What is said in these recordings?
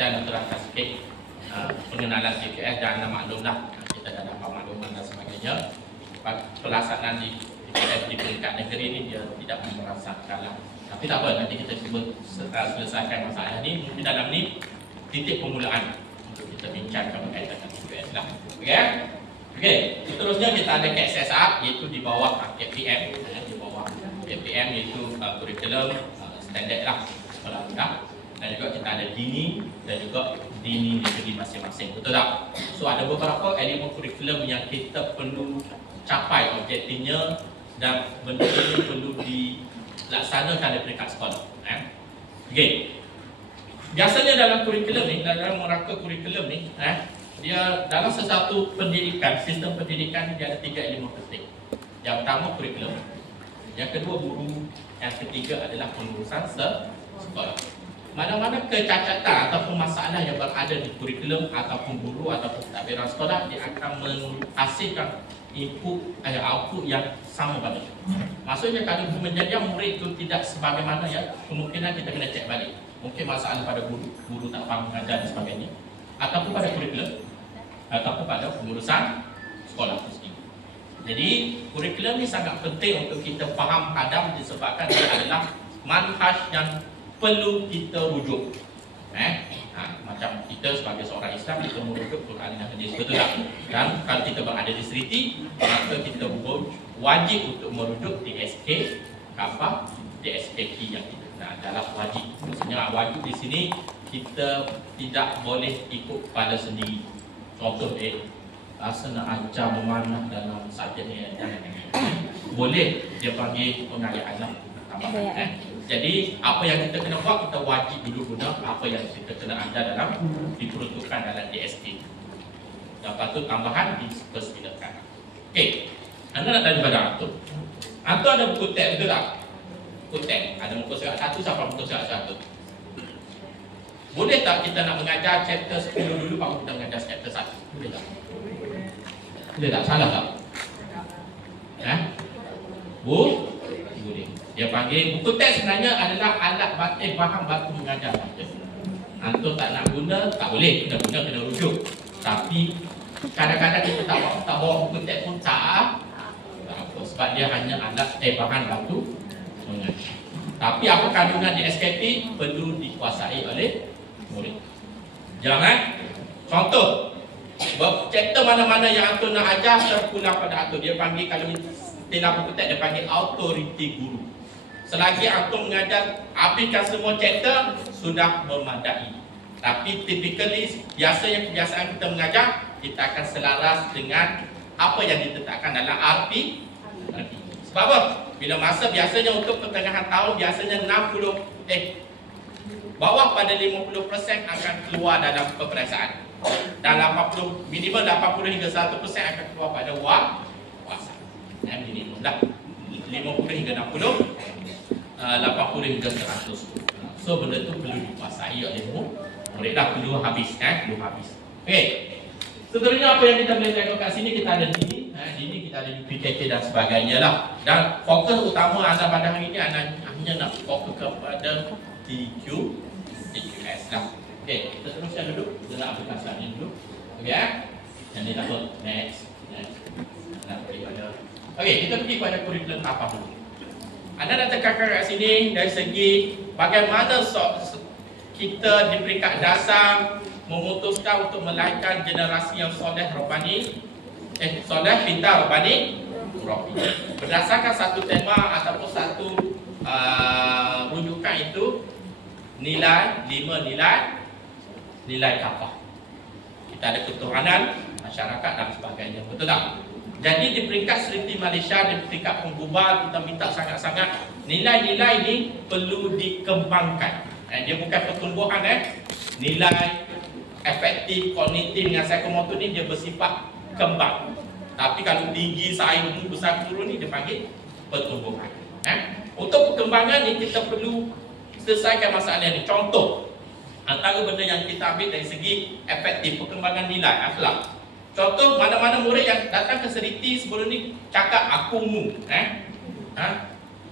saja nak terangkan sikit pengenalan CKS dan maklumlah kita dah dapat makluman dan sebagainya. Pelaksanaan di CKS di peringkat negeri ni dia tidak merasakan lah. Tapi tak apa, nanti kita cuba selesaikan masalah ni. Mungkin dalam ni titik permulaan untuk kita bincangkan berkaitan dengan CKS lah. Okey, seterusnya kita ada KSSR iaitu di bawah KPM. Di bawah KPM iaitu kurikulum standard lah sekolah rendah. Dan juga kita ada dini dan juga dini negeri masing-masing. Betul tak? So ada beberapa elemen kurikulum yang kita perlu capai objektifnya dan benda ini perlu dilaksanakan di peringkat sekolah. Okey. Biasanya dalam kurikulum ni, dalam merangka kurikulum ni, dia dalam sesuatu pendidikan, sistem pendidikan ni dia ada 3 elemen penting. Yang pertama kurikulum, yang kedua guru, yang ketiga adalah pengurusan sekolah. Mana-mana kecacatan ataupun masalah yang berada di kurikulum ataupun guru ataupun pentadbiran sekolah, dia akan menghasilkan output yang sama balik. Maksudnya kalau menjadi murid itu tidak sebagaimana ya, kemungkinan kita kena cek balik. Mungkin masalah pada guru tak faham mengajar dan sebagainya, ataupun pada kurikulum, ataupun pada pengurusan sekolah itu sendiri. Jadi kurikulum ni sangat penting untuk kita faham kadang disebabkan dia adalah manhaj yang perlu kita rujuk. Macam kita sebagai seorang Islam, kita merujuk Quran dan hadis, betul tak? Dan kalau kita berada di Seriti, maka kita wajib untuk merujuk DSK apa? DSKP yang kita adalah wajib. Maksudnya wajib di sini kita tidak boleh ikut pada sendiri. Contoh rasa nak ajar memanah dalam subjek ni, boleh dia panggil pengayaan lah. Jadi apa yang kita kena buat, kita wajib dulu guna apa yang kita kena ajar dalam diperuntukkan dalam DSK. Lepas tu tambahan dipersilakan. Okey, anda nak tanya pada Anton. Anton ada buku teks betul tak? Buku teks ada muka surat 1 sampai muka surat 1. Boleh tak kita nak mengajar chapter 10 dulu baru kita mengajar chapter 1? Boleh tak? Boleh tak? Salah tak? Boleh. Dia panggil buku teks sebenarnya adalah alat bahan baku mengajar saja. Antum tak nak guna, tak boleh. Kena guna, kena rujuk. Tapi kadang-kadang kita tak bawa buku teks pun tak apa. Sebab dia hanya alat bahan baku mengajar. Tapi apa kandungan di SKP perlu dikuasai oleh murid. Jangan contoh chapter mana-mana yang antum nak ajar terpulang pada antum. Dia panggil, kalau istilah buku teks dia panggil autoriti guru. Selagi antum mengajar habiskan semua chapter sudah memadai. Tapi typically biasanya kebiasaan kita mengajar, kita akan selaras dengan apa yang ditetapkan dalam RP. Sebab apa? Bila masa biasanya untuk pertengahan tahun biasanya 60 bawah pada 50% akan keluar dalam peperiksaan. Dan 80 minimum 80 hingga 100% akan keluar pada wawasan. Minimum dah 50 hingga 60, 80 hingga 100. So benda tu perlu dikuasai oleh murid dah, perlu habis perlu habis. Okey. Seterusnya apa yang kita boleh tengok kat sini, kita ada dini, kita ada UPKK dan sebagainya lah. Dan fokus utama anda pada hari ini anda hanya nak fokus kepada TQS lah. Okey, kita teruskan dulu dalam aplikasi ini dulu. Okey Yang ni takut next. Nak pergi pada. Okey, kita pergi pada kurikulum apa dulu. Anda nak tekankan kat sini dari segi bagaimana kita di peringkat dasar memutuskan untuk melahirkan generasi yang soleh rohani, soleh pintar rohani. Berdasarkan satu tema ataupun satu rujukan itu nilai 5 nilai kafah. Kita ada ketuhanan, masyarakat dan sebagainya. Betul tak? Jadi di peringkat Seriti Malaysia, di peringkat penggubal, kita minta sangat-sangat nilai-nilai ini perlu dikembangkan. Dia bukan pertumbuhan nilai efektif, kognitif dengan psikomotor ni dia bersifat kembang. Tapi kalau tinggi, saiz, besar, turun ni dia panggil pertumbuhan. Untuk perkembangan ni kita perlu selesaikan masalah ni. Contoh, antara benda yang kita ambil dari segi efektif perkembangan nilai akhlak. Contoh, mana-mana murid yang datang ke Seriti sebelum ni cakap aku mu,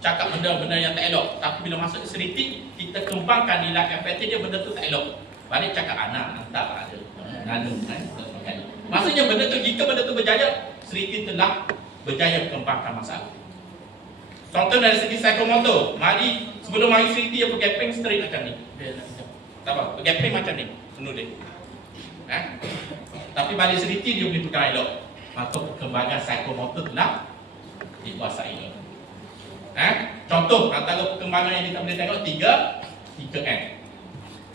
cakap benda-benda yang tak elok. Tapi bila masuk ke Seriti, kita kembangkan nilai efektif dia, benda tu tak elok. Balik cakap anak, hantar ada nanu dan sebagainya. Maksudnya benda tu, jika benda tu berjaya, Sri telah berjaya kembangkan masalah. Contoh dari segi psikomotor, mari sebelum mari Sri dia bergaping straight macam ni. Dia tak apa, bergaping macam ni, penuh dia. Tapi balik Sri dia boleh pegang elok. Maka perkembangan psikomotor telah dikuasai. Contoh antara perkembangan yang kita boleh tengok 3M.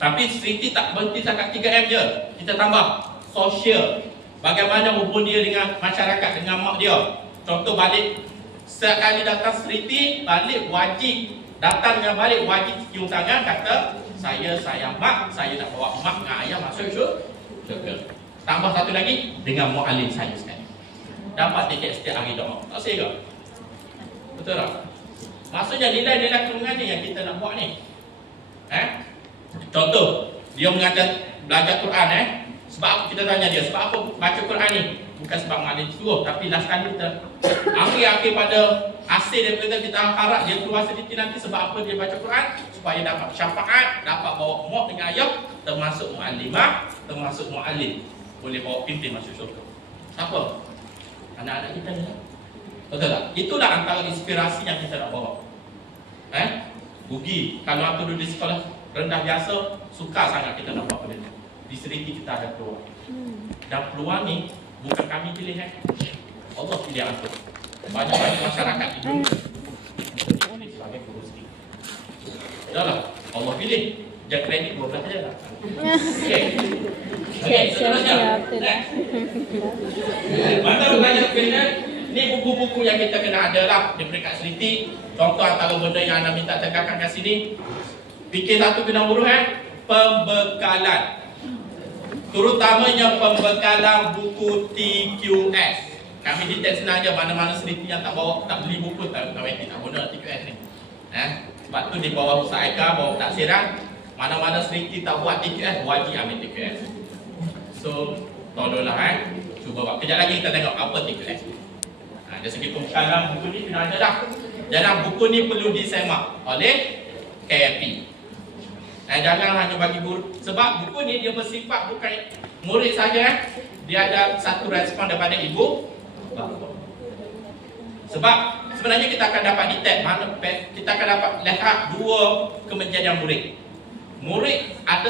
Tapi Sri tak berhenti setakat 3M je. Kita tambah sosial. Bagaimana hubung dia dengan masyarakat, dengan mak dia. Contoh balik, sekali datang Sri balik wajib. Datang dengan balik wajib cium tangan, kata saya sayang mak, saya nak bawa mak dengan ayah masuk syurga. Tambah satu lagi, dengan mu'alim saya sekali. Dapat tiket setiap hari doa. Tak saya ke? Betul tak? Maksudnya nilai-nilai kemengajian yang kita nak buat ni. Contoh, dia belajar Quran sebab kita tanya dia, sebab apa baca Quran ni? Bukan sebab maknanya suruh, tapi last kali kita akhir-akhir pada hasil daripada kita harap dia keluar sedikit nanti sebab apa dia baca Quran? Supaya dapat syafaat, dapat bawa mak dengan ayah, termasuk mu'alimah, termasuk mu'alim, boleh bawa pimpin masuk syurga. Siapa? Anak-anak kita ni. Betul tak? Itulah antara inspirasi yang kita nak bawa. Rugi kalau aku duduk di sekolah rendah biasa, suka sangat kita nak buat benda ni. Di Sri kita ada peluang. Dan peluang ni bukan kami pilih. Allah pilih aku. Banyak-banyak masyarakat itu dipilih sebagai guru Sri. Dah lah, Allah pilih. Jangan kredit 12 je lah. Okey, seterusnya. Mata belajar kena. Ni buku-buku yang kita kena ada lah di peringkat Sri. Contoh antara benda yang anda minta tekankan kat sini. Fikir satu kena urus pembekalan. Terutamanya pembekalan buku TQS. Kami detail senang je, mana-mana Sri yang tak bawa, tak beli buku, tak guna TQS ni. Sebab tu di bawah Ustaz Aika, bawah tak sirang, mana-mana Sri tak buat TQS, wajib ambil TQS. So, tolonglah cuba buat. Kejap lagi kita tengok apa TQS. Dari segi pembekalan buku ni kena ada dah. Dan buku ni perlu disemak oleh KFP. Jangan hanya bagi guru. Sebab buku ni dia bersifat bukan murid saja. Dia ada satu respon daripada ibu bapa. Sebab sebenarnya kita akan dapat detect mana kita akan dapat lihat dua kemenjadian murid. Murid ada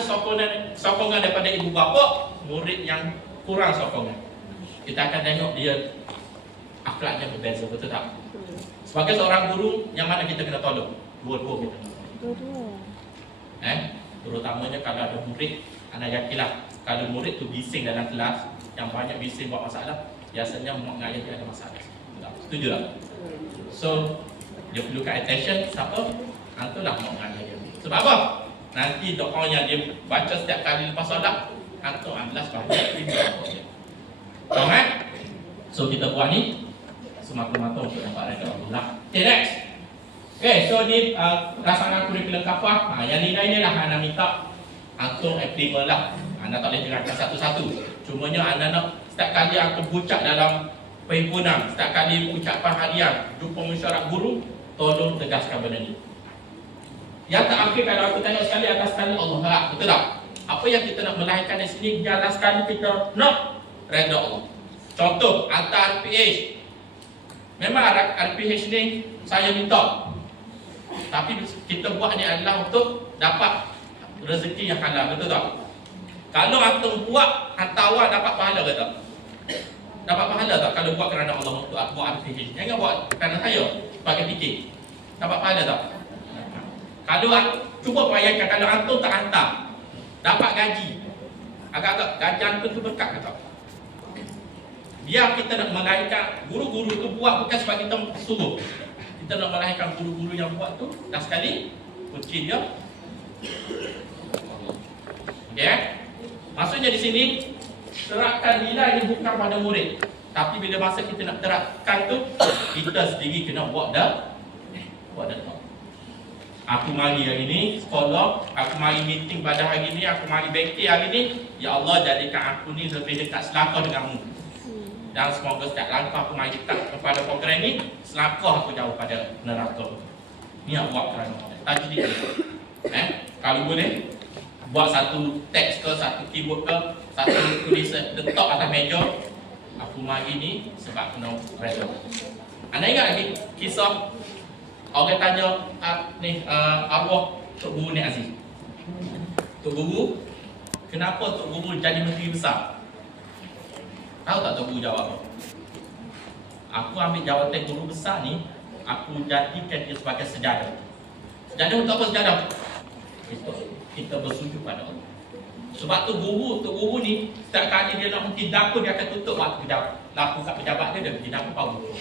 sokongan daripada ibu bapa, murid yang kurang sokongan. Kita akan tengok dia akhlaknya berbeza, betul tak? Sebagai seorang guru, yang mana kita kena tolong? Dua-dua kita. Terutamanya kalau ada murid, anda yakinlah kalau murid tu bising dalam kelas, yang banyak bising buat masalah, biasanya mak dengan ayah dia ada masalah. Setuju tak? So, dia perlukan attention, siapa? Hantulah mak dengan ayah dia. Sebab apa? Nanti doa yang dia baca setiap kali lepas solat, hantu ambil sebagai ibu. Faham? So, kita buat ni semata-mata untuk dapat reda Allah. Okay, next. Okay, so ni rancangan kurikulum kafah. Yang nilai ni lah anda minta antum applicable lah. Anda tak boleh terangkan satu-satu. Cumanya anda nak setiap kali antum ucap dalam perhimpunan, setiap kali ucapan harian, jumpa mesyuarat guru, tolong tegaskan benda ni. Yang terakhir kalau aku tengok sekali atas sekali Allah harap, betul tak? Apa yang kita nak melahirkan di sini, biarlah sekali kita nak reda Allah. Contoh, hantar RPH. Memang RPH ni saya minta. Tapi kita buat ni adalah untuk dapat rezeki yang halal, betul tak? Kalau antum buat hantar awak dapat pahala ke tak? Dapat pahala tak kalau buat kerana Allah untuk buat RPH? Jangan buat kerana saya sebagai fikir. Dapat pahala tak? Kalau cuba bayangkan kalau antum tak hantar, dapat gaji. Agak-agak gaji antum tu berkat ke tak? Biar kita nak melahirkan guru-guru tu buat bukan sebab kita suruh. Kita nak melahirkan guru-guru yang buat tu, dah sekali kunci dia. Okay? Maksudnya di sini terapkan nilai ni bukan pada murid. Tapi bila masa kita nak terapkan tu, kita sendiri kena buat dah. Buat dah. Aku mari hari ni sekolah, aku mari meeting pada hari ni, aku mari bakti hari ni. Ya Allah, jadikan aku ni lebih dekat selaka denganmu. Dan semoga setiap langkah aku mari dekat kepada program ni, selangkah aku jauh pada neraka. Ni aku buat kerana Allah. Tajdid. Kalau boleh, buat satu teks ke, satu keyboard ke, satu tulisan letak atas meja. Aku mari ni sebab kena reda. Anda ingat lagi kisah orang tanya arwah Tok Guru Nik Aziz. Tok Guru, kenapa Tok Guru jadi menteri besar? Tahu tak Tok Guru jawab apa? Aku ambil jawatan guru besar ni, aku jadikan dia sebagai sejadah. Sejadah untuk apa sejadah? Kita bersujud pada Allah. Sebab tu guru ni setiap kali dia nak pergi dapur dia akan tutup waktu dapur kat pejabat dia pergi dapur baru buka.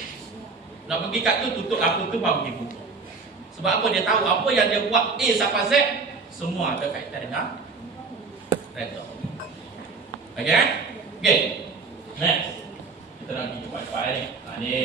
Nak pergi kat tu tutup dapur tu baru pergi buka. Sebab apa? Dia tahu apa yang dia buat A sampai Z semua ada kaitan dengan redha. Okey? Okey. Next. Kita nak pergi cepat-cepat ni. Ni